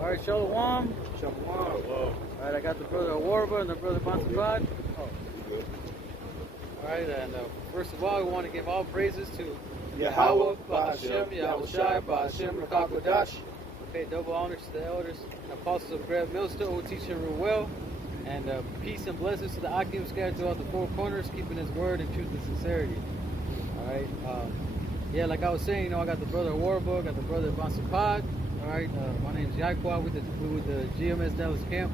All right, Shalom. Shalom. All right, I got the brother Awarba and the brother Bansabad. Oh. All right, and first of all, I want to give all praises to Yahweh, Ba'ashem, Yahweh Shai, Ba'ashem, Rakakwadash. Okay, double honors to the elders and apostles of Grab Millstone who teach him real well. And peace and blessings to the Akim scattered throughout the four corners, keeping his word in truth and sincerity. All right. Yeah, like I was saying, I got the brother Warburg, got the brother Bansapad. All right. My name's Yaquan with the GMS Dallas camp.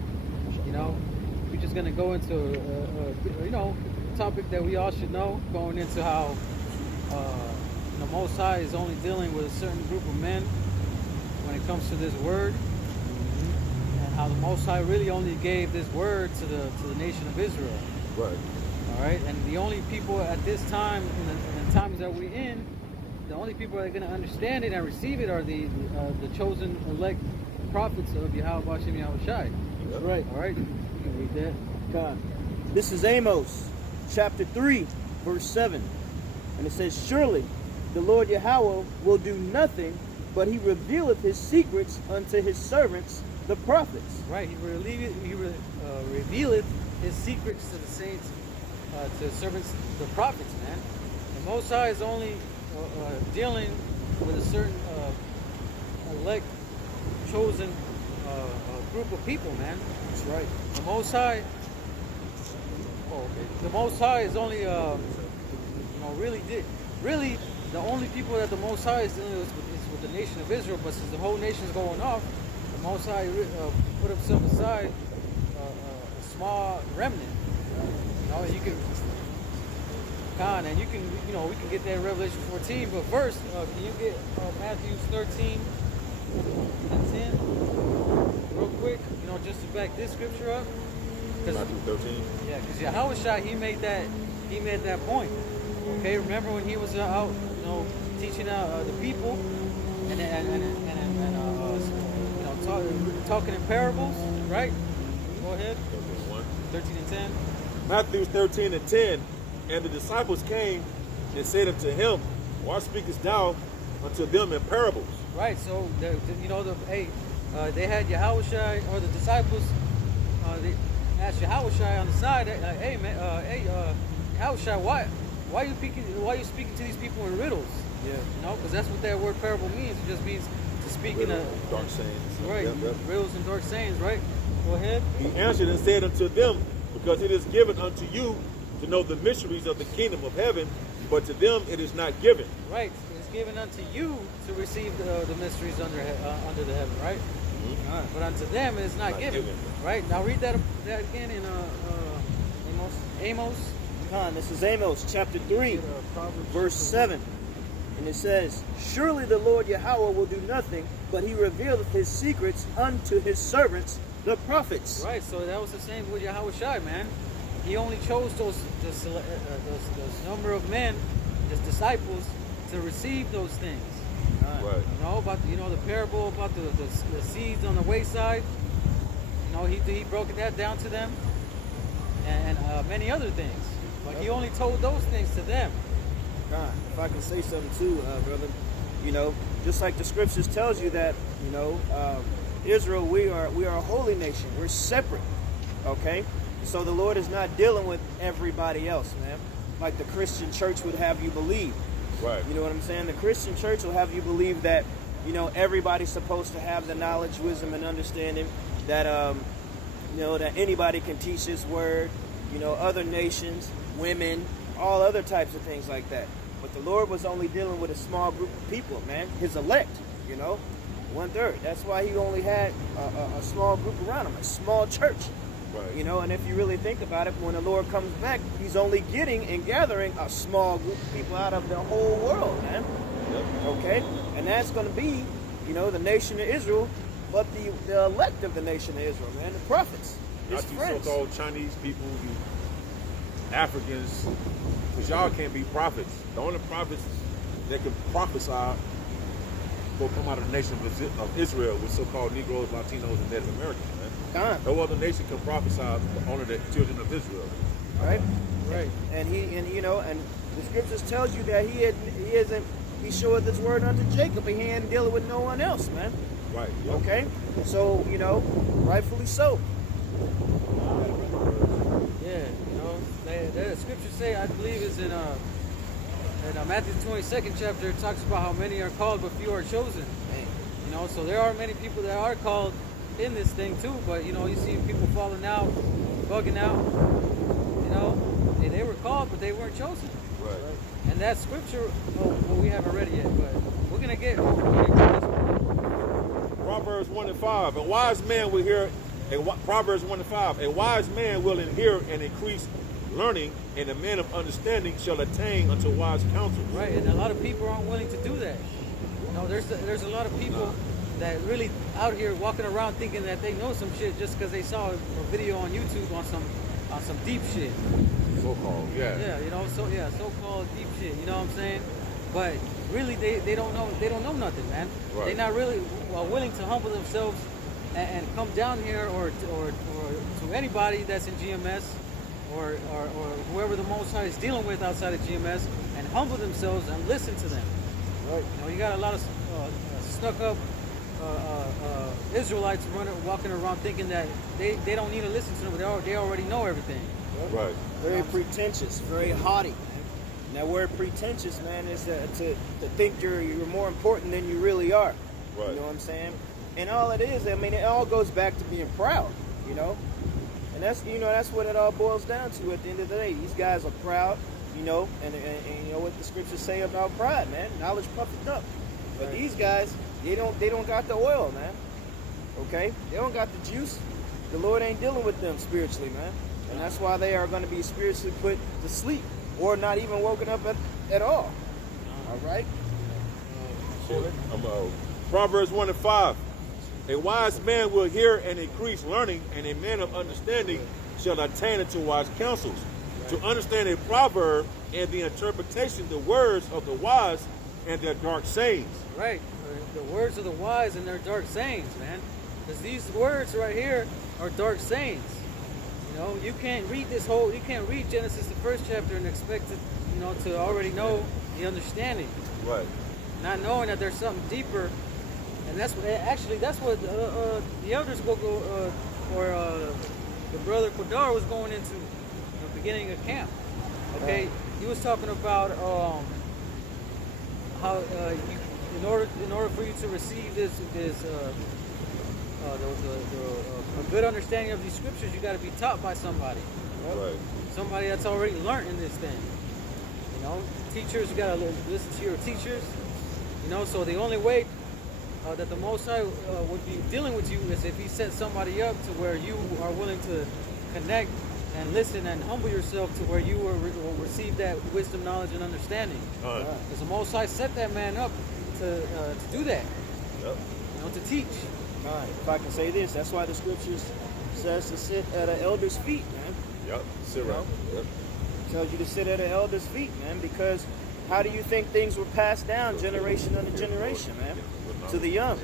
We're just gonna go into a topic that we all should know, going into how the Most High is only dealing with a certain group of men when it comes to this word. How the Most High really only gave this word to the nation of Israel. Right. All right. And the only people at this time, in the times that we're in, the only people that are going to understand it and receive it are the chosen elect prophets of Yahweh Ba'ashem Yahweh Shai. That's right. All right. You can read that. God. This is Amos, chapter 3, verse 7. And it says, "Surely the Lord Yahweh will do nothing, but he revealeth his secrets unto his servants, the prophets." Right, he revealeth his secrets to the saints, to his servants, the prophets, man. The Most High is only dealing with a certain elect, chosen group of people, man. That's right. The Most High, the Most High is only, really, the only people that the Most High is dealing with is with the nation of Israel. But since the whole nation is going off, the Most High put himself aside a small remnant. You can, and you can, we can get that in Revelation 14. But first, can you get Matthew 13 and 10 real quick? Just to back this scripture up. Matthew 13. Yeah, because Yahweh Shai, he made that point. Okay, remember when he was out, teaching the people and talking in parables, right? Go ahead. 13 and 10. Matthew 13 and 10. And the disciples came and said unto him, "Why speakest thou unto them in parables?" Right. So they had Yahweh Shai, or the disciples. They asked Yahweh Shai on the side, "Hey man, Yahweh Shai, why are you speaking to these people in riddles?" Yeah. Because that's what that word parable means. It just means to speak in a dark sayings. Right. Yep. Riddles and dark sayings. Right. Go ahead. He answered and said unto them, "Because it is given unto you to know the mysteries of the kingdom of heaven, but to them it is not given." Right. It's given unto you to receive the mysteries under the heaven. Right. Mm-hmm. But unto them it is not given. Right. Now read that again in Amos. This is Amos, chapter 3, verse 7. And it says, "Surely the Lord Yahweh will do nothing, but he revealeth his secrets unto his servants, the prophets." Right, so that was the same with Yahweh Shai, man. He only chose those number of men, his disciples, to receive those things. Right. About the parable about the seeds on the wayside. He broke that down to them, and many other things. But he only told those things to them. God, if I can say something too, brother, just like the scriptures tells you that, Israel, we are a holy nation. We're separate, okay? So the Lord is not dealing with everybody else, man, like the Christian church would have you believe. Right. You know what I'm saying? The Christian church will have you believe that, everybody's supposed to have the knowledge, wisdom, and understanding that, that anybody can teach this word, other nations, women, all other types of things like that. But the Lord was only dealing with a small group of people, man, his elect, 1/3. That's why he only had a small group around him, a small church. Right. And if you really think about it, when the Lord comes back, he's only getting and gathering a small group of people out of the whole world, man. Yep. Okay? And that's going to be, the nation of Israel, but the elect of the nation of Israel, man, the prophets, his Not friends. these so-called Chinese people, you Africans, because y'all can't be prophets. The only prophets that can prophesy will come out of the nation of Israel with so-called Negroes, Latinos, and Native Americans, man. No other nation can prophesy only the children of Israel. Right? Right. And the scriptures tells you that he isn't he showeth his word unto Jacob, and he ain't dealing with no one else, man. Right. Yep. Okay? So, rightfully so. Yeah, the scripture say, I believe is in Matthew 22nd chapter, it talks about how many are called but few are chosen. Man. So there are many people that are called in this thing too, but you see people falling out, bugging out. They were called but they weren't chosen. Right. And that scripture, we haven't read it yet, but we're gonna get Proverbs 1:5. A wise man will hear. Proverbs 1:5. A wise man will hear and increase learning, and a man of understanding shall attain unto wise counsel. Right, and a lot of people aren't willing to do that. There's a lot of people that really out here walking around thinking that they know some shit just because they saw a video on YouTube on some deep shit. So-called, yeah. Yeah, so-called deep shit. You know what I'm saying? But really, they don't know nothing, man. Right. They're not really willing to humble themselves and come down here or to anybody that's in GMS or whoever the Most High is dealing with outside of GMS and humble themselves and listen to them. Right. You got a lot of stuck up Israelites walking around thinking that they don't need to listen to them. They already know everything. Right. Very pretentious, very haughty. And that word pretentious, man, is to think you're more important than you really are. Right. You know what I'm saying? And all it is, it all goes back to being proud, And that's what it all boils down to at the end of the day. These guys are proud, and you know what the scriptures say about pride, man. Knowledge puffeth up. But these guys, they don't got the oil, man. Okay? They don't got the juice. The Lord ain't dealing with them spiritually, man. And that's why they are going to be spiritually put to sleep or not even woken up at all. All right? Proverbs 1:5. A wise man will hear and increase learning, and a man of understanding shall attain unto wise counsels. To understand a proverb and the interpretation, the words of the wise and their dark sayings. Right. The words of the wise and their dark sayings, man. Because these words right here are dark sayings. You can't read Genesis, the first chapter, and expect it, to already know the understanding. Right. Not knowing that there's something deeper. And that's what the elders will go, or the brother Kodar was going into the beginning of camp. Okay, he was talking about how in order for you to receive this a good understanding of these scriptures, you got to be taught by somebody. Right. Somebody that's already learned in this thing. Teachers, you got to listen to your teachers. So the only way that the Most High would be dealing with you is if He set somebody up to where you are willing to connect and listen and humble yourself to where you will receive that wisdom, knowledge, and understanding. Because the Most High set that man up to do that. Yep. To teach. Right. If I can say this, that's why the scriptures says to sit at an elder's feet, man. Yep. Sit right. Yep. It tells you to sit at an elder's feet, man, because how do you think things were passed down generation under generation, man? To the young.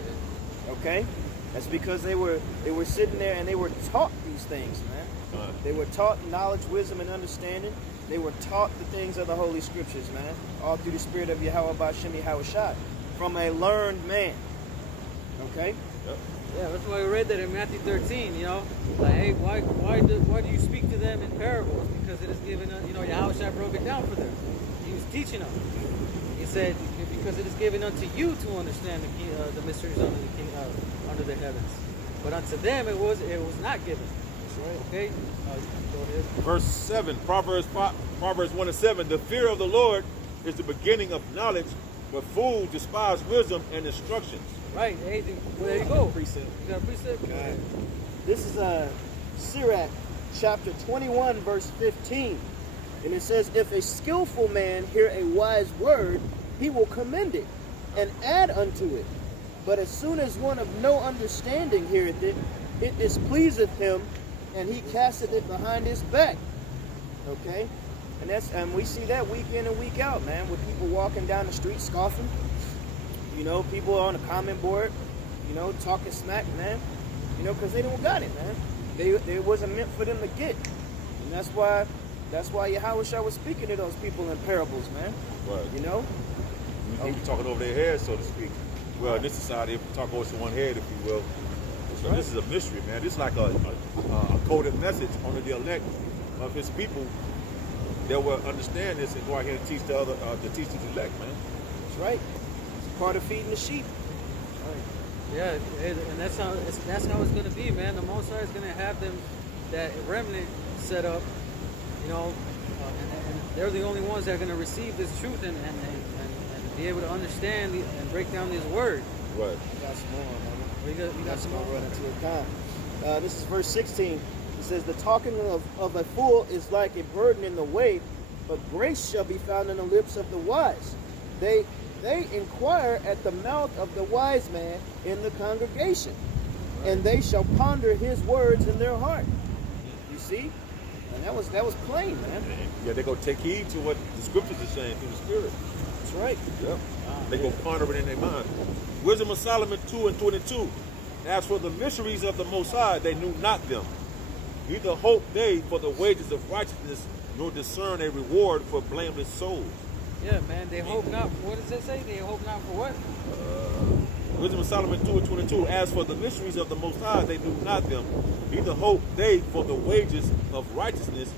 Okay? That's because they were sitting there and they were taught these things, man. They were taught knowledge, wisdom, and understanding. They were taught the things of the Holy Scriptures, man. All through the spirit of Yahweh Bashem Yahweh Shai. From a learned man. Okay? Yep. Yeah, that's why we read that in Matthew 13, Like, hey, why do you speak to them in parables? Because it is given, Yahweh Shai broke it down for them. He was teaching them. He said, because it is given unto you to understand the mysteries under the heavens. But unto them it was not given. That's right. Okay? Go ahead. Verse 7, Proverbs 1:7. The fear of the Lord is the beginning of knowledge, but fools despise wisdom and instructions. Right. Hey, there you go. Precept. You got a precept? Okay. This is Sirach chapter 21, verse 15. And it says, if a skillful man hear a wise word, he will commend it and add unto it. But as soon as one of no understanding heareth it, it displeaseth him, and he casteth it behind his back. Okay? And we see that week in and week out, man, with people walking down the street scoffing. People on the comment board, talking smack, man. Because they don't got it, man. It wasn't meant for them to get. And that's why Yahweh Shai was speaking to those people in parables, man. Right. He was talking over their heads, so to speak. Well, in this society, if we talk over someone's head, if you will. So this is a mystery, man. This is like a coded message on the elect of his people that will understand this and go out here and teach the other, to teach these elect, man. That's right. It's part of feeding the sheep. Yeah, and that's how it's going to be, man. The Most High is going to have them, that remnant set up, you know, and they're the only ones that are going to receive this truth and be able to understand and break down this word. Right. We got some more, man. We got some more. Run into a con. This is verse 16. It says, "The talking of a fool is like a burden in the way, but grace shall be found in the lips of the wise. They inquire at the mouth of the wise man in the congregation, and they shall ponder his words in their heart." You see? And that was plain, man. Yeah, they go take heed to what the scriptures are saying through the Spirit. That's right. Yeah. They go ponder it in their mind. Wisdom of Solomon 2:22. "As for the mysteries of the Most High, they knew not them. Neither hope they for the wages of righteousness, nor discern a reward for blameless souls." Yeah, man, they hope not. What does it say? They hope not for what? Wisdom of Solomon 2:22. "As for the mysteries of the Most High, they knew not them. Neither hope they for the wages of righteousness,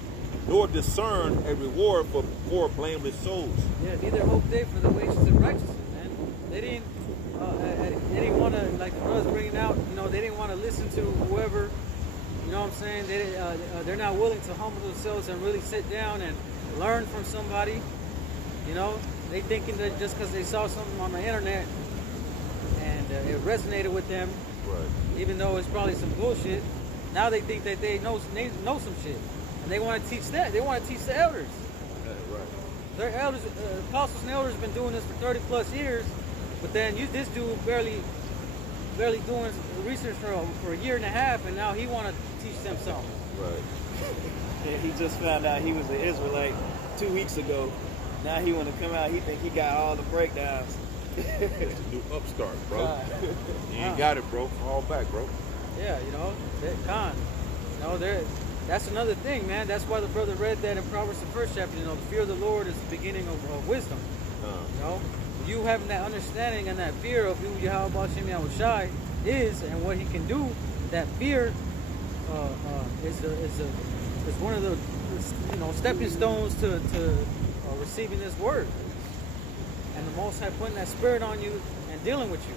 nor discern a reward for blameless souls." Yeah, neither hope they for the wages of righteousness, man. They didn't want to, like the brother's bringing out, you know, they didn't want to listen to whoever, you know what I'm saying? They're not willing to humble themselves and really sit down and learn from somebody. You know, they thinking that just because they saw something on the internet and it resonated with them, Right. even though it's probably some bullshit, now they think that they know some shit, and they want to teach that. They want to teach the elders. Yeah, right. Their elders, apostles and elders, have been doing this for 30+ years, but then this dude barely doing research for a year and a half, and now he want to teach them something. Right. Yeah, he just found out he was an Israelite 2 weeks ago. Now he want to come out. He think he got all the breakdowns. It's a new upstart, bro. God. You ain't got it, bro. Fall back, bro. Yeah, you know, that's another thing, man. That's why the brother read that in Proverbs the 1st chapter. You know, the fear of the Lord is the beginning of wisdom. You know, you having that understanding and that fear of who Yahweh Shem Yahushai is and what He can do. That fear is one of the stepping stones to receiving this word, and the Most High putting that spirit on you and dealing with you.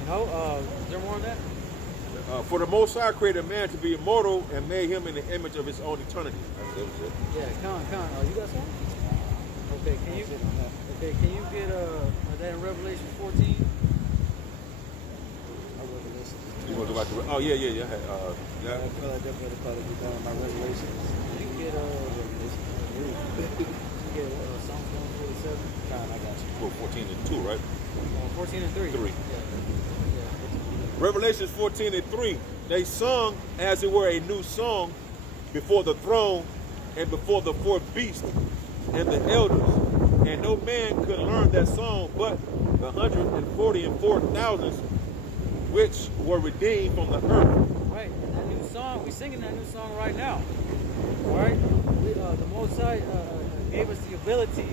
You know, is there more on that? For the Most High created man to be immortal and made him in the image of his own eternity. That's it. Yeah, Con. Oh, you got something? Okay, can you get that in Revelation 14? You want to go back to? Oh yeah. I definitely probably be done with my revelations. You can get Psalms 147. Con, I got you. Well, 14:2, right? 14:3. 3. Yeah. Revelations 14:3. They sung as it were a new song before the throne and before the four beasts and the elders, and no man could learn that song but the 144,000 which were redeemed from the earth. Right, and that new song, we're singing that new song right now. All right, the Most High gave us the ability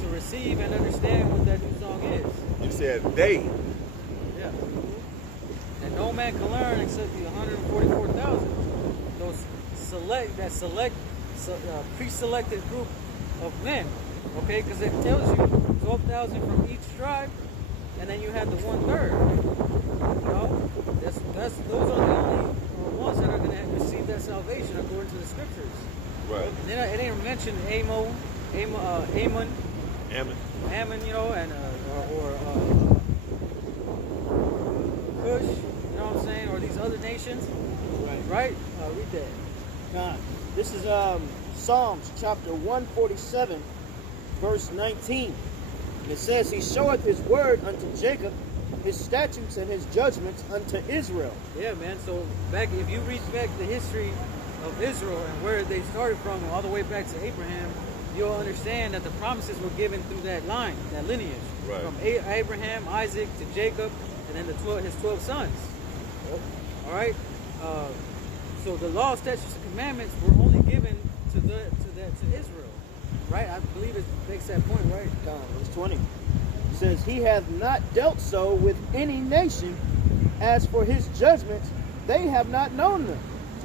to receive and understand what that new song is. You said they. Yeah. And no man can learn except the 144,000. Those pre-selected group of men. Okay, because it tells you 12,000 from each tribe, and then you have the 1/3. You know, those are the only ones that are going to receive that salvation according to the scriptures. Right. And then it ain't mentioned Ammon, you know, and Cush, you know what I'm saying, or these other nations. Right? Read that. God. This is Psalms chapter 147, verse 19. And it says, "He showeth his word unto Jacob, his statutes and his judgments unto Israel." Yeah, man. So if you read back the history of Israel and where they started from, all the way back to Abraham, you'll understand that the promises were given through that line, that lineage, right, from Abraham, Isaac to Jacob, and then his 12 sons. All right. So the law, statutes, and commandments were only given to Israel. Right? I believe it makes that point, right? Verse 20. It says, he hath not dealt so with any nation. As for his judgments, they have not known them.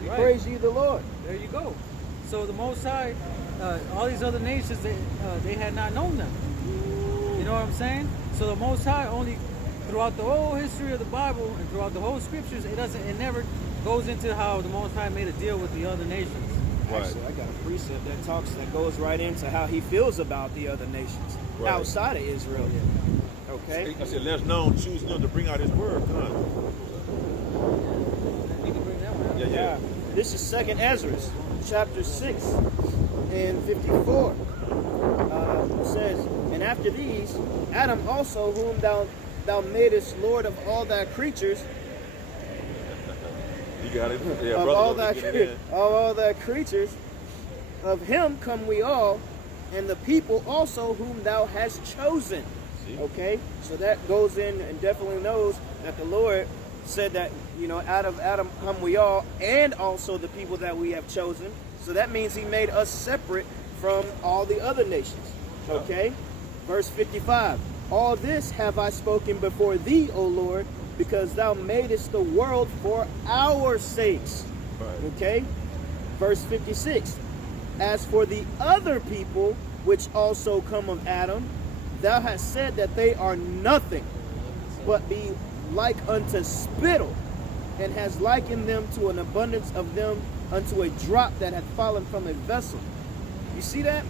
Right. Praise ye the Lord. There you go. So the Most High, all these other nations, they had not known them. You know what I'm saying? So the Most High only, throughout the whole history of the Bible and throughout the whole scriptures, it never goes into how the Most High made a deal with the other nations. Right. Actually, I got a precept that goes right into how he feels about the other nations outside of Israel. Okay. I said, let's known choose them to bring out his word. Come on. You can bring that one out. Yeah. This is 2nd Ezra, chapter 6 and 54. It says, and after these, Adam also, whom thou madest Lord of all thy creatures, You got it. Yeah, of brother. all thy creatures, of him come we all, and the people also whom thou hast chosen. Okay, so that goes in and definitely knows that the Lord said that, out of Adam come we all, and also the people that we have chosen. So that means he made us separate from all the other nations. Okay, verse 55. All this have I spoken before thee, O Lord, because thou madest the world for our sakes. Right. Okay, verse 56. As for the other people, which also come of Adam, thou hast said that they are nothing, but be like unto spittle, and has likened them to an abundance of them unto a drop that hath fallen from a vessel. You see that?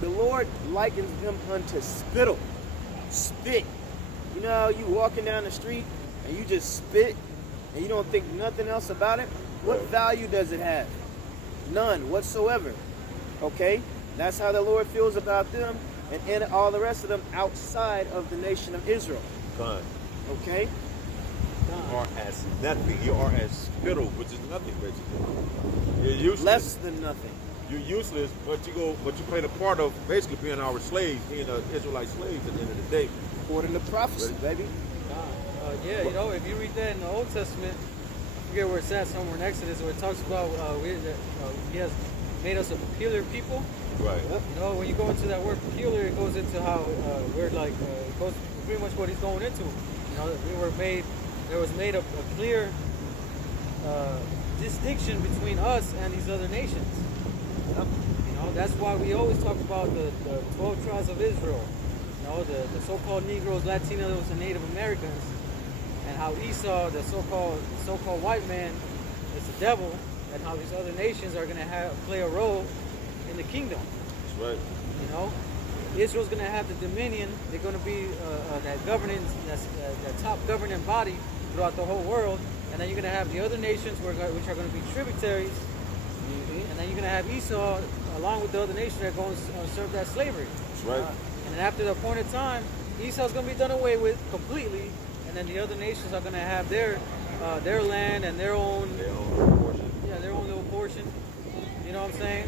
The Lord likens them unto spittle. Spit. You know, you walking down the street and you just spit and you don't think nothing else about it. What value does it have? None whatsoever. Okay? That's how the Lord feels about them and all the rest of them outside of the nation of Israel. Fine. Okay? You are as nothing. You are as spittle, which is nothing, basically. You're useless. Less than nothing. You're useless, but you play the part of basically being our slaves, being an Israelite slaves at the end of the day. According to prophecy, baby. Yeah, if you read that in the Old Testament, I forget where it's at, somewhere in Exodus, where it talks about he has made us a peculiar people. Right. When you go into that word peculiar, it goes into how we're like, it goes pretty much what he's going into. There was made a clear distinction between us and these other nations. That's why we always talk about the 12 tribes of Israel. The so-called Negroes, Latinos, and Native Americans, and how Esau, the so-called white man, is the devil, and how these other nations are going to play a role in the kingdom. That's right. Israel's going to have the dominion. They're going to be that governance, that top governing body throughout the whole world. And then you're going to have the other nations which are going to be tributaries. And then you're going to have Esau along with the other nations that are going to serve that slavery. That's right. And then after the appointed time, Esau's going to be done away with completely. And then the other nations are going to have their land and their own portion. Yeah, their own little portion. You know what I'm saying?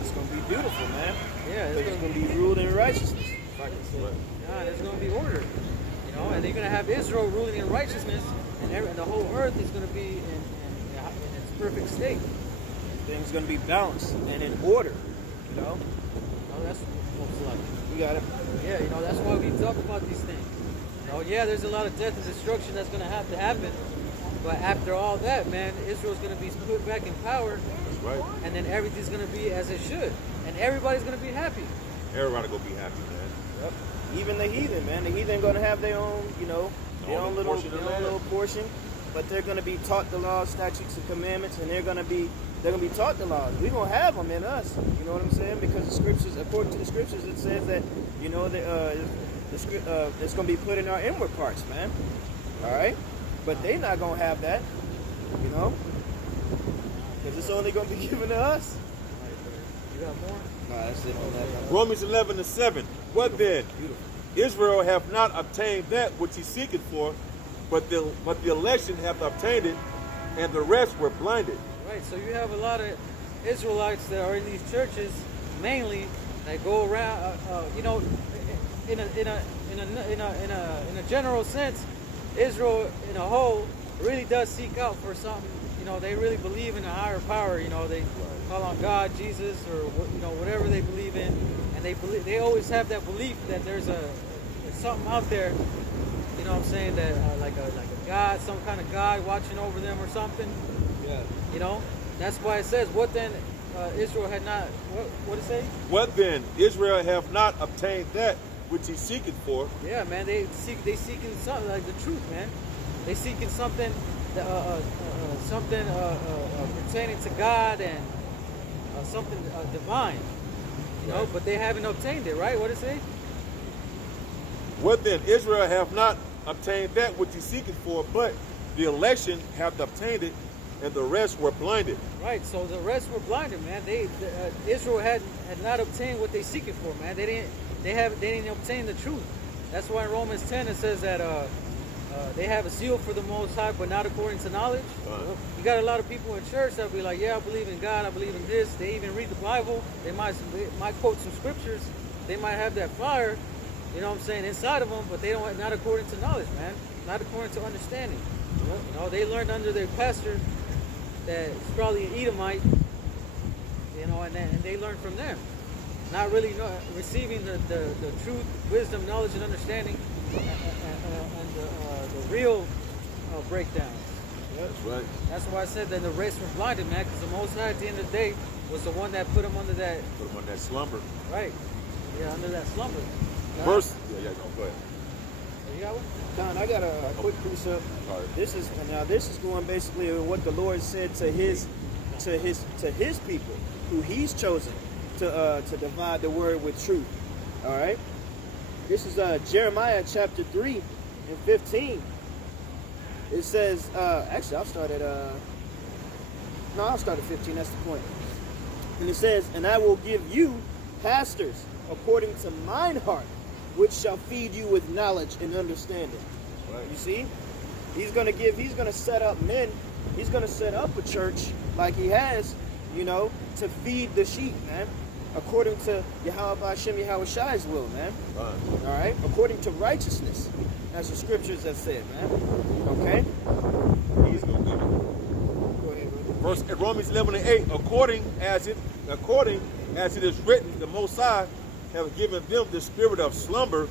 It's going to be beautiful, man. Yeah, It's going to be ruled in righteousness. Yeah, there's going to be order. And they're going to have Israel ruling in righteousness, and the whole earth is going to be in its perfect state. Things going to be balanced and in order. That's what it's like. You got it. Yeah, that's why we talk about these things. There's a lot of death and destruction that's going to have to happen. But after all that, man, Israel's going to be put back in power. That's right. And then everything's going to be as it should. And everybody's going to be happy. Everybody going to be happy, man. Yep. Even the heathen, man. The heathen going to have their own, their own little portion. But they're going to be taught the laws, statutes, and commandments, and they're going to be taught the laws. We're going to have them in us. You know what I'm saying? Because the scriptures, according to the scriptures, it says that, it's going to be put in our inward parts, man. All right? But they're not going to have that, because it's only going to be given to us. You got more? No, that's it on that. Romans 11:7. What then? Israel hath not obtained that which he seeketh for, but the election hath obtained it, and the rest were blinded. Right. So you have a lot of Israelites that are in these churches, mainly that go around. In a general sense, Israel in a whole really does seek out for something. They really believe in a higher power. They call on God, Jesus, or whatever they believe in, and and they always have that belief that there's something out there, you know what I'm saying, that like a God, some kind of God watching over them or something. Yeah. You know, that's why it says, what then Israel had not, what it say? What then Israel have not obtained that which he seeketh for? Yeah, man, they seeking something like the truth, man. They seeking something pertaining to God and something divine, you know, but they haven't obtained it, right? What it say? What then Israel have not obtained that which he seeketh for, but the election have obtained it, and the rest were blinded. Right, so the rest were blinded, man. Israel had not obtained what they seeking for, man. They didn't obtain the truth. That's why in Romans 10 it says that they have a seal for the Most High, but not according to knowledge. You got a lot of people in church that'll be like, yeah, I believe in God, I believe in this. They even read the Bible. They might quote some scriptures. They might have that fire, you know what I'm saying, inside of them, but they don't, not according to knowledge, man. Not according to understanding. You know, they learned under their pastor that's probably an Edomite, you know, and they learned from them. Not really receiving the truth, wisdom, knowledge, and understanding, and the real breakdowns. That's right. That's why I said that the rest were blinded, man, because the Most High at the end of the day was the one that put them under that. Put them on that slumber. Right. Yeah, under that slumber. Verse. Yeah, go ahead. You got one? Don, I got a quick precept. All right. This is going basically on what the Lord said to his people, who He's chosen to divide the word with truth. All right. This is Jeremiah chapter 3 and 15. It says, actually, I'll start at 15. That's the point. And it says, "And I will give you pastors according to mine heart, which shall feed you with knowledge and understanding." Right. You see, he's gonna set up men. He's gonna set up a church like he has, you know, to feed the sheep, man, according to Yahweh Hashem Yahweh Shai's will, man. Right. All right, according to righteousness, as the scriptures have said, man. Okay. He's gonna give it. Go ahead, brother. Verse Romans 11 and 8. According as it is written, the Most High have given them the spirit of slumber,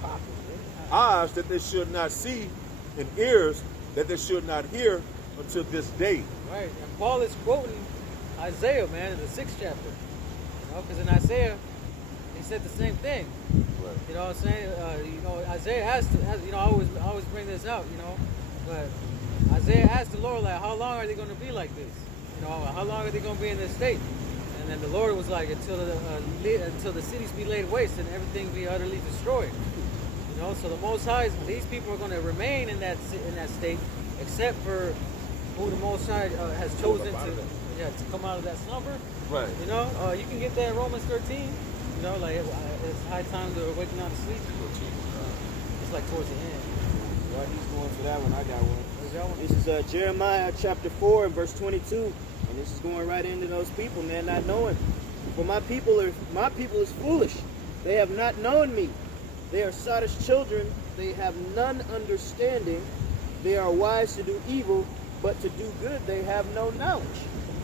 eyes that they should not see, and ears that they should not hear until this day. Right. And Paul is quoting Isaiah, man, in the 6th chapter. You know, because in Isaiah, he said the same thing. Right. You know what I'm saying? You know, Isaiah asked, you know, I always bring this out, you know, but Isaiah asked the Lord, like, how long are they going to be like this? You know, how long are they going to be in this state? And then the Lord was like, until the cities be laid waste and everything be utterly destroyed. You know, so the Most High, these people are going to remain in that state, except for who the Most High has chosen to come out of that slumber. Right. You know, you can get that in Romans 13. You know, like it's high time to waking out of sleep. It's like towards the end. While he's going for that one, I got one. Where's that one? This is Jeremiah chapter 4 and verse 22. And this is going right into those people, man, not knowing. For my people is foolish. They have not known me. They are sottish children. They have none understanding. They are wise to do evil, but to do good they have no knowledge.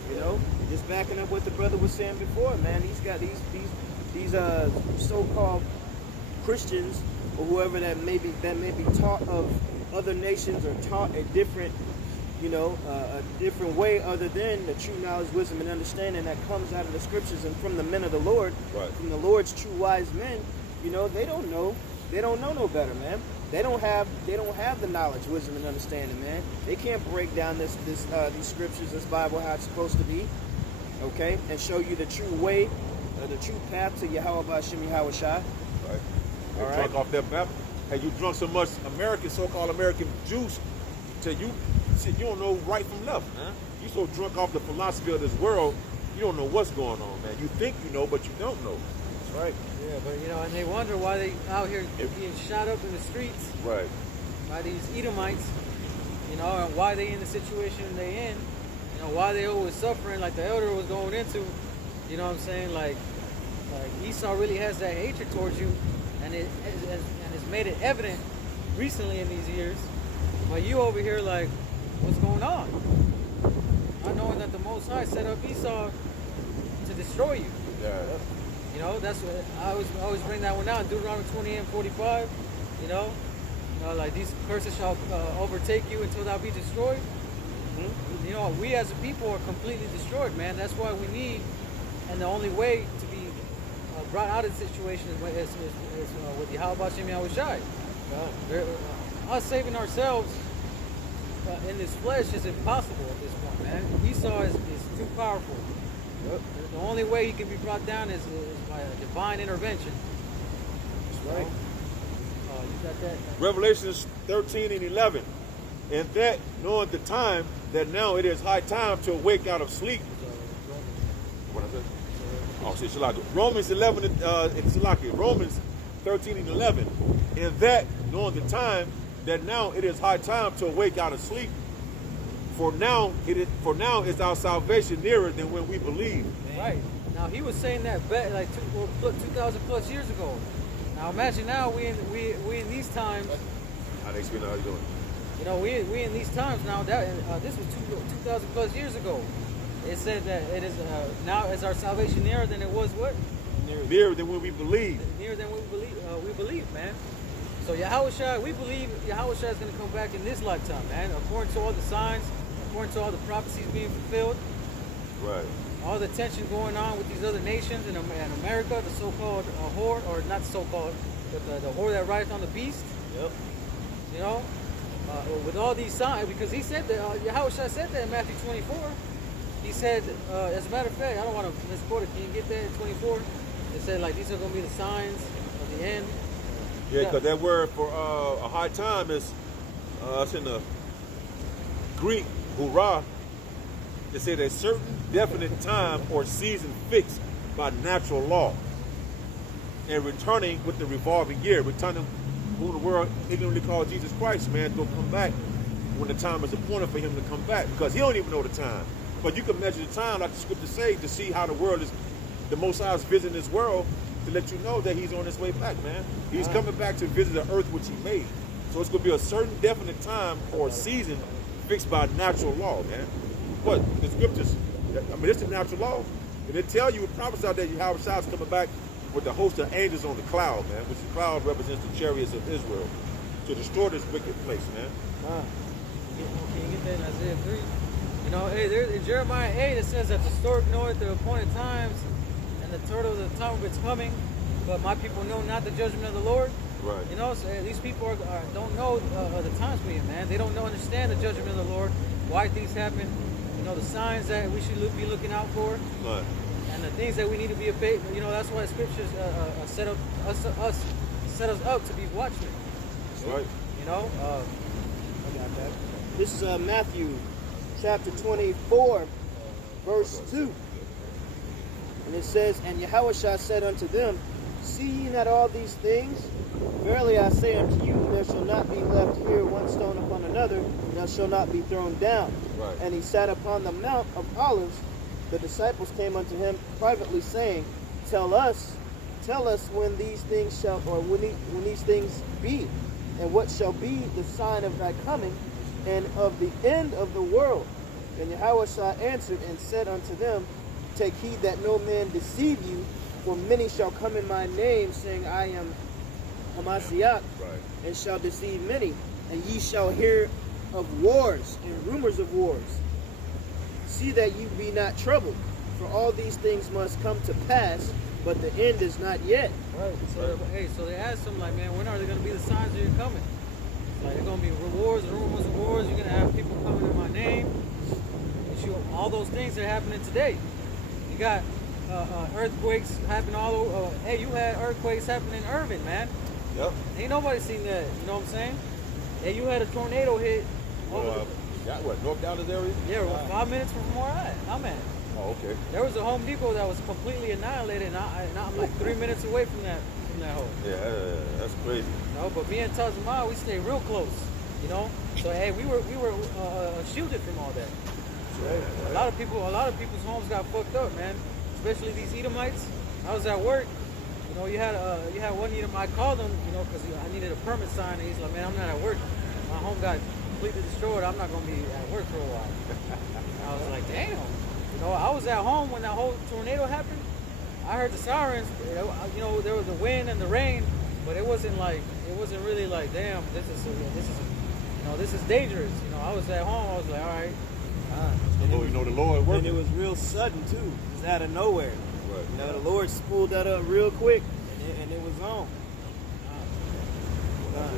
You know, just backing up what the brother was saying before, man. He's got these so-called Christians or whoever that may be taught of other nations or taught a different, you know, a different way other than the true knowledge, wisdom, and understanding that comes out of the scriptures and from the men of the Lord, right, from the Lord's true wise men. You know, they don't know no better, man. They don't have the knowledge, wisdom, and understanding, man. They can't break down these scriptures, this Bible, how it's supposed to be, okay, and show you the true way, the true path to Yahweh Hashem Yahweh Shai. Right. They All right. drunk off that Bible. Hey, you drunk so much so-called American juice till you don't know right from left, man. You so drunk off the philosophy of this world, you don't know what's going on, man. You think you know, but you don't know. That's right. Yeah, but you know, and they wonder why they out here being shot up in the streets, right, by these Edomites, you know, and why they in the situation they in, you know, why they always suffering, like the elder was going into, you know what I'm saying, like Esau really has that hatred towards you, and it's made it evident recently in these years. But you over here, like, what's going on? Not knowing that the Most High set up Esau to destroy you. yeah. You know, that's what I always bring that one out. Deuteronomy 28:45. You know, like these curses shall overtake you until thou be destroyed. Mm-hmm. You know, we as a people are completely destroyed, man. That's why we need, and the only way to be brought out of the situation is with Yahweh Hashem Yahweh Shai. Us saving ourselves in this flesh is impossible at this point, man. Esau is too powerful. Yep. The only way he can be brought down is by a divine intervention. That's right. You got that? Revelations 13:11. And that knowing the time, that now it is high time to awake out of sleep. What I said? Oh, see, Shalaka. Romans 11 and Shalaka. Romans 13:11. And that knowing the time, that now it is high time to awake out of sleep. For now is our salvation nearer than when we believe. Right. Now he was saying that like 2,000 plus years ago. Now imagine now we in these times. How they explain how you doing? You know, we in these times now. That this was 2,000 plus years ago. It said that it is now is our salvation nearer than it was what? Nearer than when we believe. Nearer than we believe, man. So Yahweh Shai, we believe Yahweh Shai is going to come back in this lifetime, man. According to all the signs, according to all the prophecies being fulfilled. Right. All the tension going on with these other nations in America, the so-called whore, or not so-called, but the whore that rides on the beast. Yep. You know, with all these signs, because he said that, Yahweh Shai said that in Matthew 24. He said, as a matter of fact, I don't want to misquote it. Can you get that in 24? It said, like, these are going to be the signs of the end. Yeah, because that word for a high time is, it's in the Greek, hurrah. It said a certain definite time or season fixed by natural law. And returning with the revolving year, returning who the world ignorantly called Jesus Christ, man, will come back when the time is appointed for him to come back. Because he don't even know the time. But you can measure the time, like the scriptures say, to see how the world is, the Most High is visiting this world, to let you know that he's on his way back, man. He's coming back to visit the earth which he made. So it's going to be a certain definite time or season fixed by natural law, man. But the scriptures, I mean, it's the natural law. And they tell you, it prophesied that Yahweh Shai is coming back with the host of angels on the cloud, man, which the cloud represents the chariots of Israel, to destroy this wicked place, man. Can you get that in Isaiah 3? You know, hey, there's in Jeremiah 8, it says that the stork knoweth the appointed times, and the turtle the time of its coming, but my people know not the judgment of the Lord. Right. You know, so these people don't know the times we're in, man. They don't understand the judgment of the Lord, why things happen, you know, the signs that we should be looking out for, Right. and the things that we need to be obeyed. You know, that's why scriptures set us up to be watchmen. That's right. You know, I got that. This is Matthew chapter 24, verse 2. And it says, And Yahushua said unto them, See ye not all these things? Verily I say unto you, there shall not be left here one stone upon another, that shall not be thrown down. Right. And he sat upon the Mount of Olives. The disciples came unto him privately, saying, Tell us when these things shall, or when these things be, and what shall be the sign of thy coming, and of the end of the world. And Yahushua answered and said unto them, Take heed that no man deceive you, for many shall come in my name, saying, I am Hamashiach, Right. and shall deceive many. And ye shall hear of wars and rumors of wars. See that you be not troubled, for all these things must come to pass, but the end is not yet. right. So, hey, so they asked him, like, man, when are there going to be the signs that you're coming? Like, there's going to be rewards, rumors of wars. You're going to have people coming in my name. All those things are happening today. You got earthquakes happening all over. Hey, you had earthquakes happening in Irving, man. Yep. Ain't nobody seen that. You know what I'm saying? Hey, you had a tornado hit. Got what? North Dallas area? Yeah, 5 minutes from where I'm at. Oh, okay. There was a Home Depot that was completely annihilated, and I'm like 3 minutes away from that hole. Yeah, that's crazy. No, but me and Tazama, we stay real close. You know, so hey, we were shielded from all that. Right. A lot of people's homes got fucked up, man. Especially these Edomites. I was at work. You know, you had one Edomite. I called him, you know, because I needed a permit sign, and he's like, man, I'm not at work. My home got completely destroyed. I'm not gonna be at work for a while. And I was like, damn. You know, I was at home when that whole tornado happened. I heard the sirens. You know, there was the wind and the rain, but it wasn't really like, damn, this is dangerous. You know, I was at home. I was like, all right. The Lord working. And it was real sudden too. It was out of nowhere. Right. You know, the Lord spooled that up real quick, and it was on. I got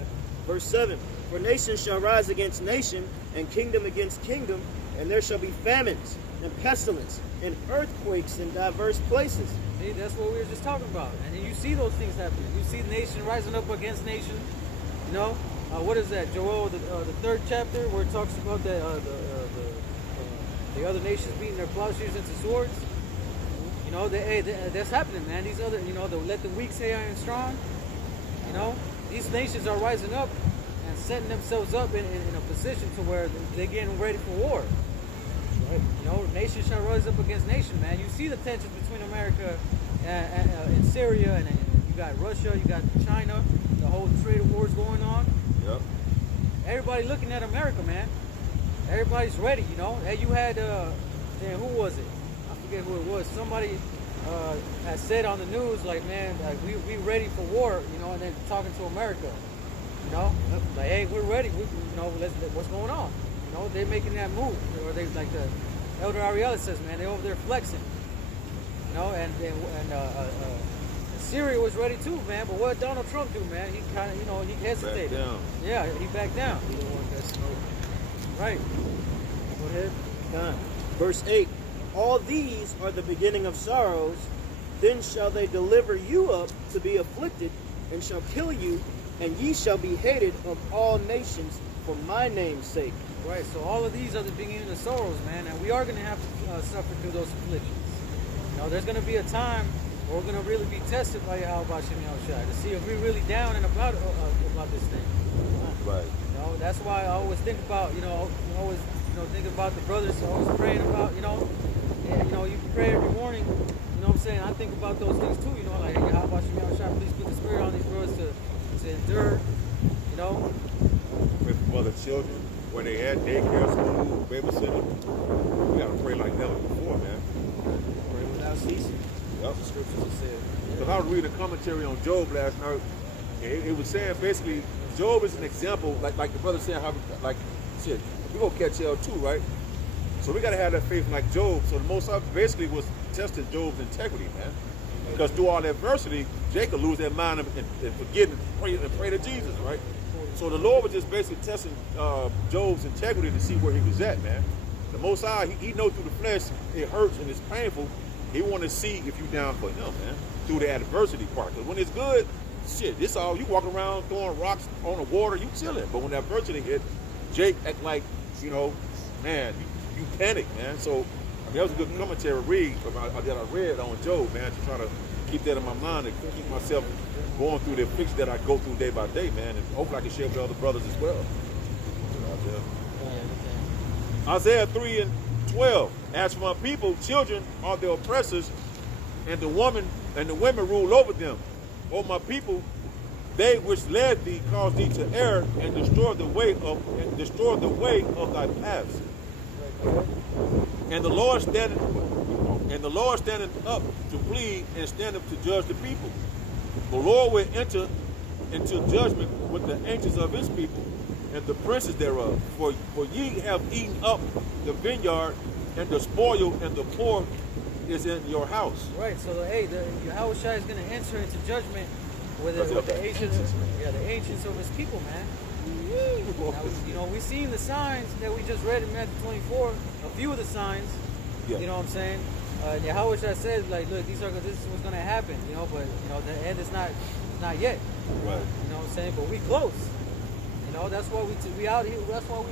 it. Verse 7. For nation shall rise against nation, and kingdom against kingdom, and there shall be famines, and pestilence, and earthquakes in diverse places. See, that's what we were just talking about. And then you see those things happening. You see nation rising up against nation. You know, what is that? Joel, the 3rd chapter, where it talks about the other nations beating their plowshares into swords. You know, that's happening, man. These other, you know, let the weak say I am strong. You know, these nations are rising up and setting themselves up in a position to where they're getting ready for war. Right. You know, nation shall rise up against nation, man. You see the tensions between America and Syria, and you got Russia, you got China, the whole trade wars going on. Yep. Everybody looking at America, man. Everybody's ready, you know. And you had, who was it? I forget who it was. Somebody had said on the news, like, man, like, we ready for war, you know, and then talking to America, you know, like, hey, we're ready. You know, what's going on? You know, they're making that move, or they like the Elder Ariella says, man, they're over there flexing. You know, and Syria was ready too, man. But what did Donald Trump do, man? He kind of, you know, he hesitated. Back down. Yeah, he backed down. He didn't want that smoke. Right. Go ahead. Verse 8. All these are the beginning of sorrows. Then shall they deliver you up to be afflicted, and shall kill you, and ye shall be hated of all nations for my name's sake. Right, so all of these are the beginning of sorrows, man, and we are going to have to suffer through those afflictions. You know, there's going to be a time where we're going to really be tested by Yahweh Shem Yahushua to see if we're really down and about this thing. Right. You know, that's why I always think about, think about the brothers, always praying about, you know, and, you know, you pray every morning, you know what I'm saying? I think about those things too, you know, like, Yahweh Shem Yahushua, please put the spirit on these brothers to endure, you know. Pray for other children, where they at, daycare, school, babysitter. We got to pray like never before, man. Pray without ceasing. Yep. The scriptures have said. Because I was reading a commentary on Job last night, and it was saying basically Job is an example, like the brother said, how like shit, we gonna catch hell too, right? So we gotta have that faith like Job. So the Most High basically was testing Job's integrity, man. Because through all adversity, Jacob lose their mind and forget and pray to Jesus, right? So the Lord was just basically testing Job's integrity to see where he was at, man. The Most High, he know through the flesh it hurts and it's painful. He want to see if you down for him, man, through the adversity part. Because when it's good, shit, it's all, you walk around throwing rocks on the water, you chilling. But when that adversity hit, Jake act like, you know, man, you panic, man. So, I mean, that was a good commentary read that I read on Job, man, to try to keep that in my mind and keep myself going through the affliction that I go through day by day, man. And hopefully I can share with other brothers as well. Isaiah 3:12. As for my people, children are their oppressors, and the women rule over them. O my people, they which led thee caused thee to err, and destroy the way of thy paths. And the Lord standeth up to plead and standeth to judge the people. The Lord will enter into judgment with the ancients of his people and the princes thereof. For ye have eaten up the vineyard, and the spoil and the poor is in your house. Right, so hey, Yahushua is going to enter into judgment with the ancients of his people, man. Now, you know, we've seen the signs that we just read in Matthew 24, a few of the signs, you know what I'm saying? Yahushua says, like, look, this is what's going to happen, you know, but, you know, the end is not yet. Right. You know what I'm saying? But we close. You know, that's why we out here, that's why we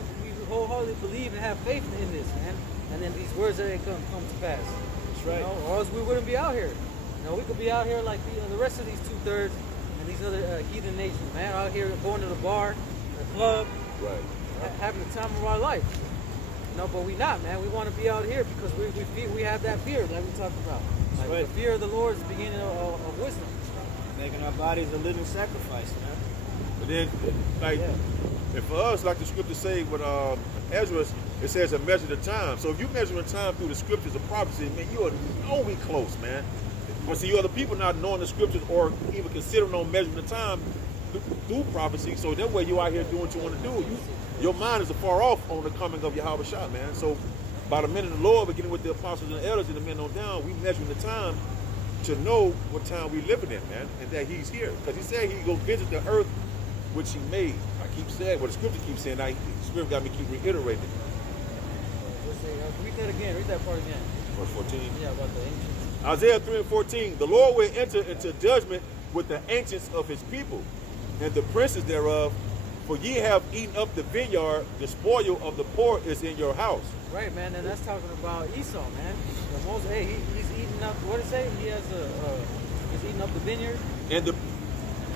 wholeheartedly believe and have faith in this, man. And then these words that come to pass. That's right. You know, or else we wouldn't be out here. You know, we could be out here like the rest of these 2/3 and these other heathen nations, man, out here going to the bar, the club, right, having the time of our life. You know, but we not, man. We want to be out here because we have that fear that we talked about. Like, right. The fear of the Lord is the beginning of wisdom. Making our bodies a living sacrifice, man. But then, like, And for us, like the scriptures say with Ezra, it says a measure of time. So if you measure time through the scriptures of prophecy, man, you are nowhere close, man. But see, other people not knowing the scriptures or even considering on measurement of time through prophecy. So that way you out here doing what you want to do. Your mind is far off on the coming of Yahweh Shah, man. So by the men of the Lord, beginning with the apostles and the elders and the men on down, we measuring the time to know what time we living in, man, and that he's here. Because he said he go visit the earth which he made. I keep saying, what the scripture keeps saying, the Spirit got me keep reiterating it. Let's say, read that again, read that part again. Verse 14. Yeah, about the ancients. Isaiah 3 and 14. The Lord will enter into judgment with the ancients of his people and the princes thereof, for ye have eaten up the vineyard, the spoil of the poor is in your house. Right, man, and that's talking about Esau, man. The most, hey, he's eating up, what did it say? He has he's eating up the vineyard. And the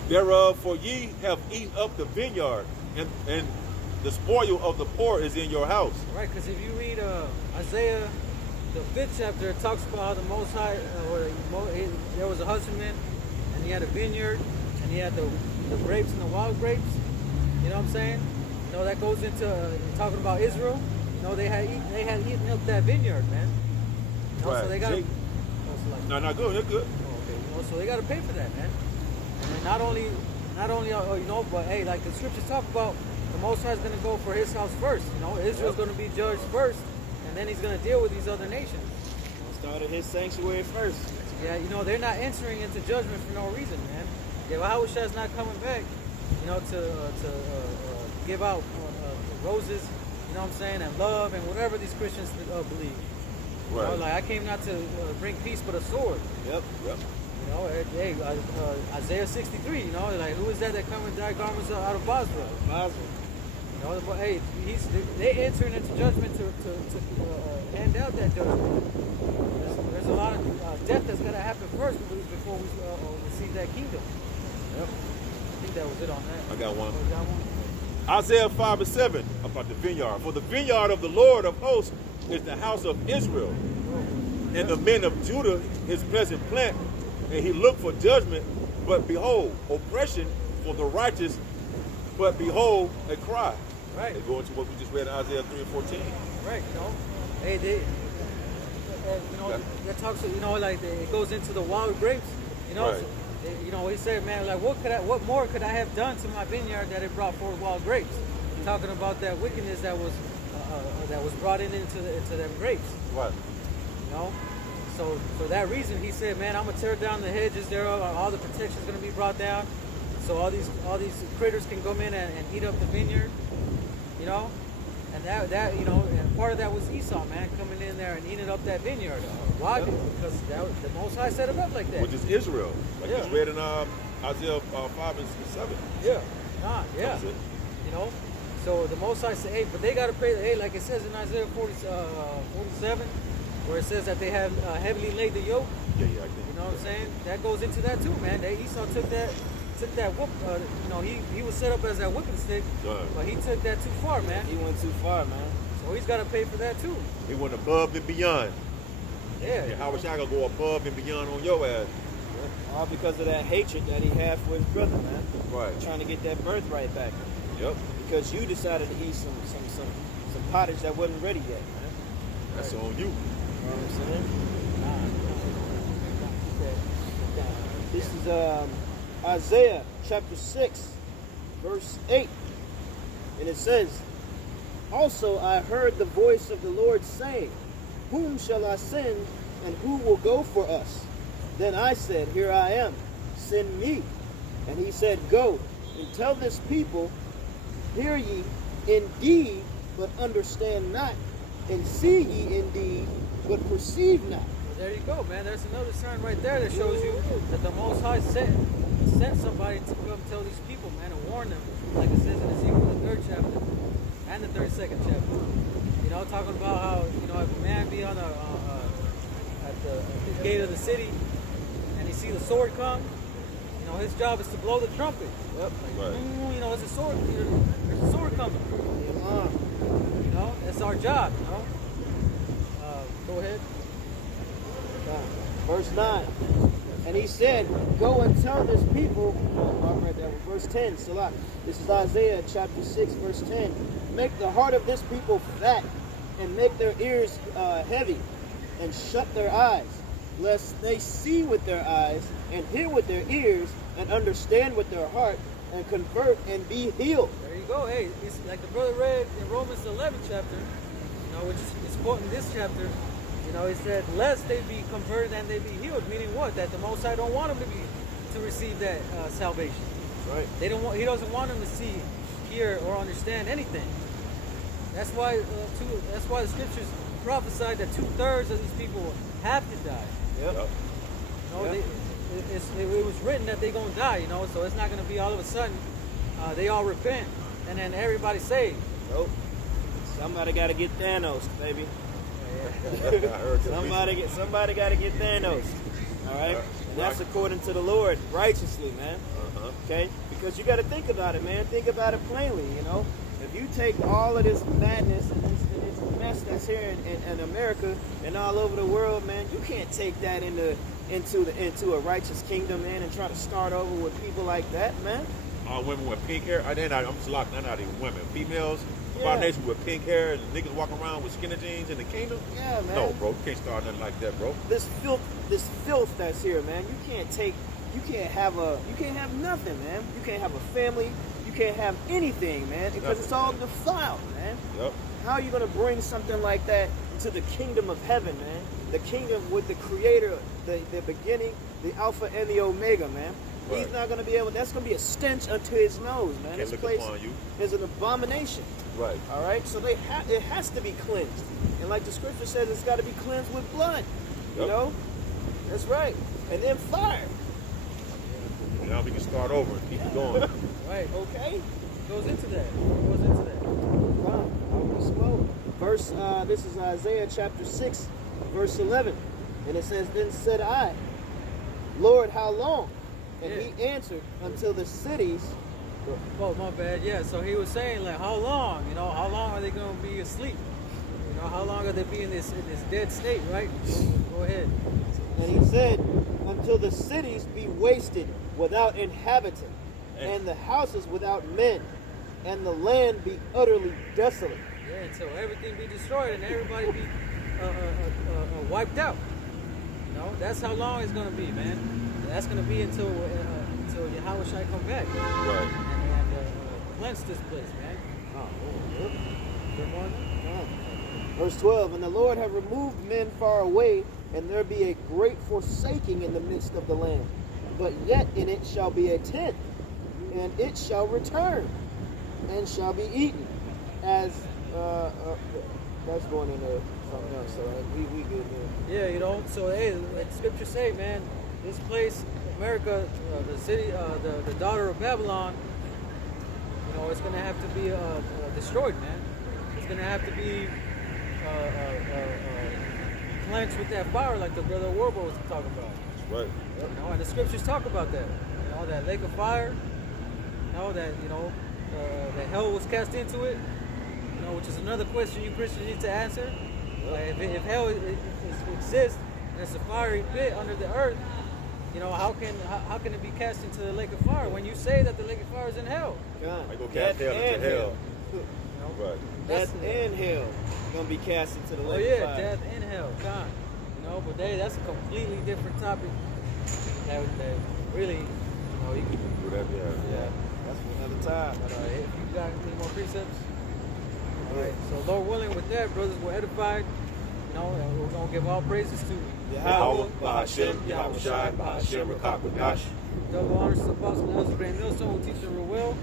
thereof, for ye have eaten up the vineyard, and the spoil of the poor is in your house. Right, because if you read Isaiah, the 5th chapter, it talks about how the Most High, there was a husbandman, and he had a vineyard, and he had the grapes and the wild grapes. You know what I'm saying? You know, that goes into talking about Israel. You know, they had eaten up that vineyard, man. You know, right. So they got. No, not good. They're good. Okay, you know, so they got to pay for that, man. And then not only, you know, but hey, like the scriptures talk about, the Most High is going to go for his house first. You know, Israel's going to be judged first, and then he's going to deal with these other nations. Started his sanctuary first. Yeah, you know, they're not entering into judgment for no reason, man. Yahweh Shah's not coming back, you know, to give out roses, you know what I'm saying, and love and whatever these Christians believe. Right. You know, like I came not to bring peace but a sword. Yep. You know, hey, Isaiah 63, you know, like who is that come and dye garments out of Basra? You know, but hey, they entering into judgment to hand out that judgment. There's a lot of death that's got to happen first before we receive that kingdom. Yep. I think that was it on that. I got one. Oh, you got one? Isaiah 5 and 7 about the vineyard. For the vineyard of the Lord of hosts is the house of Israel, and the men of Judah his pleasant plant, and he looked for judgment, but behold, oppression for the righteous, but behold, a cry. Right. They go into what we just read in Isaiah 3 and 14. Right, you know. Hey, you know, that talks, you know, like it goes into the wild grapes, you know. Right. So, you know, he said, man, like what more could I have done to my vineyard that it brought forth wild grapes? Talking about that wickedness that was brought into them grapes. Right. You know, so for that reason, he said, man, I'm gonna tear down the hedges there. All the protection's gonna be brought down, so all these critters can come in and eat up the vineyard. You know, and that you know, and part of that was Esau, man, coming in there and eating up that vineyard. Why? Yep. Because the Most High set it up like that. Which is Israel, like yeah. it's read in Isaiah 5 and 7. Yeah. Yeah. You know, so the Most High said, hey, but they got to pay. Hey, like it says in Isaiah 47, where it says that they have heavily laid the yoke. Yeah. You know what I'm saying? That goes into that too, man. Esau took that whoop. You know, he was set up as that whipping stick, but he took that too far, man. He went too far, man. So he's got to pay for that too. He went above and beyond. Yeah. How was I gonna go above and beyond on your ass? All because of that hatred that he had for his brother, man. Right. Trying to get that birthright back. Yep. Because you decided to eat some pottage that wasn't ready yet, man. That's on you. You know what I'm saying? This is Isaiah chapter 6, verse 8. And it says, also I heard the voice of the Lord saying, whom shall I send, and who will go for us? Then I said, here I am, send me. And he said, go, and tell this people, hear ye indeed, but understand not, and see ye indeed, but perceive not. Well, there you go, man. There's another sign right there that shows you that the Most High sent somebody to come tell these people, man, and warn them, like it says in Ezekiel, the 3rd chapter, and the 32nd chapter. You know, talking about how, you know, if a man be on at the gate of the city and he see the sword come, you know, his job is to blow the trumpet. Yep. Like, right. You know, there's a sword coming. You know, that's our job, you know. Go ahead. Verse 9. And he said, go and tell this people, I read that one, verse 10, Salah. This is Isaiah chapter 6, verse 10. Make the heart of this people fat, and make their ears heavy, and shut their eyes, lest they see with their eyes, and hear with their ears, and understand with their heart, and convert and be healed. There you go. Hey, it's like the brother read in Romans 11th chapter, which is quoting this chapter. He said, lest they be converted and they be healed, meaning what? That the Most High don't want them to receive that salvation. Right. He doesn't want them to see, hear, or understand anything. That's why the scriptures prophesied that 2/3 of these people have to die. Yep. It was written that they're gonna die. So it's not gonna be all of a sudden they all repent and then everybody saved. Nope. Somebody got to get Thanos, baby. Somebody got to get Thanos. All right, and that's according to the Lord, righteously, man. Okay, because you got to think about it, man. Think about it plainly. If you take all of this madness and this mess that's here in America and all over the world, man, you can't take that into a righteous kingdom, man, and try to start over with people like that, man. All women with pink hair. I'm just locked. They're not even women. Females of our nation with pink hair and niggas walking around with skinny jeans in the kingdom. Yeah, man. No, bro. You can't start nothing like that, bro. This filth that's here, man. You can't have nothing, man. You can't have a family. You can't have anything, man, because it's all defiled, man. Yep. How are you going to bring something like that to the kingdom of heaven, man? The kingdom with the creator, the beginning, the Alpha and the Omega, man. Right. He's not going to be able, that's going to be a stench unto his nose, man. Can't this place is an abomination. Right. All right? So it has to be cleansed. And like the scripture says, it's got to be cleansed with blood. Yep. That's right. And then fire. Now we can start over and keep it going. Right. Okay. Goes into that. This is Isaiah chapter 6, verse 11. And it says, then said I, Lord, how long? And he answered, until the cities... Oh, my bad. Yeah, so he was saying, like, how long? How long are they going to be asleep? How long are they be in this dead state, right? Go ahead. And he said, until the cities be wasted without inhabitant, and the houses without men, and the land be utterly desolate. Yeah, until everything be destroyed and everybody be wiped out. That's how long it's going to be, man. That's going to be until Yahweh shall come back. Right. And cleanse this place, man. Good morning. Verse 12, and the Lord have removed men far away, and there be a great forsaking in the midst of the land. But yet in it shall be a tenth, and it shall return, and shall be eaten. As that's going into something else, so we good there. Yeah, so hey, like the scriptures say, man, this place, America, the city, the daughter of Babylon, it's going to have to be destroyed, man. It's going to have to be cleansed with that fire, like the brother Warbo was talking about. Right. And the scriptures talk about that. That lake of fire. That that hell was cast into it. Which is another question you Christians need to answer. Like if hell exists and it's a fiery pit under the earth, how can it be cast into the lake of fire when you say that the lake of fire is in hell? I go cast hell into hell. Right. Death and hell gonna be cast into the lake of fire. Death and hell, God. But that's a completely different topic. That really, you can do that. Yeah. That's for another time. But if you got any more precepts. All right, so Lord willing, with that, brothers were edified. And we're going to give all praises to Yahweh, Bahashem, Yahweh Shai, Bahashem, Rakakwadash. Double honors to the Apostle Elder Graham Millstone, who teaches them real well.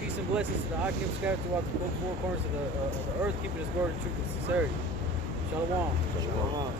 Peace and blessings to the Akim scattered throughout the four corners of the earth, keeping his word in truth and sincerity. Shalom. Shalom.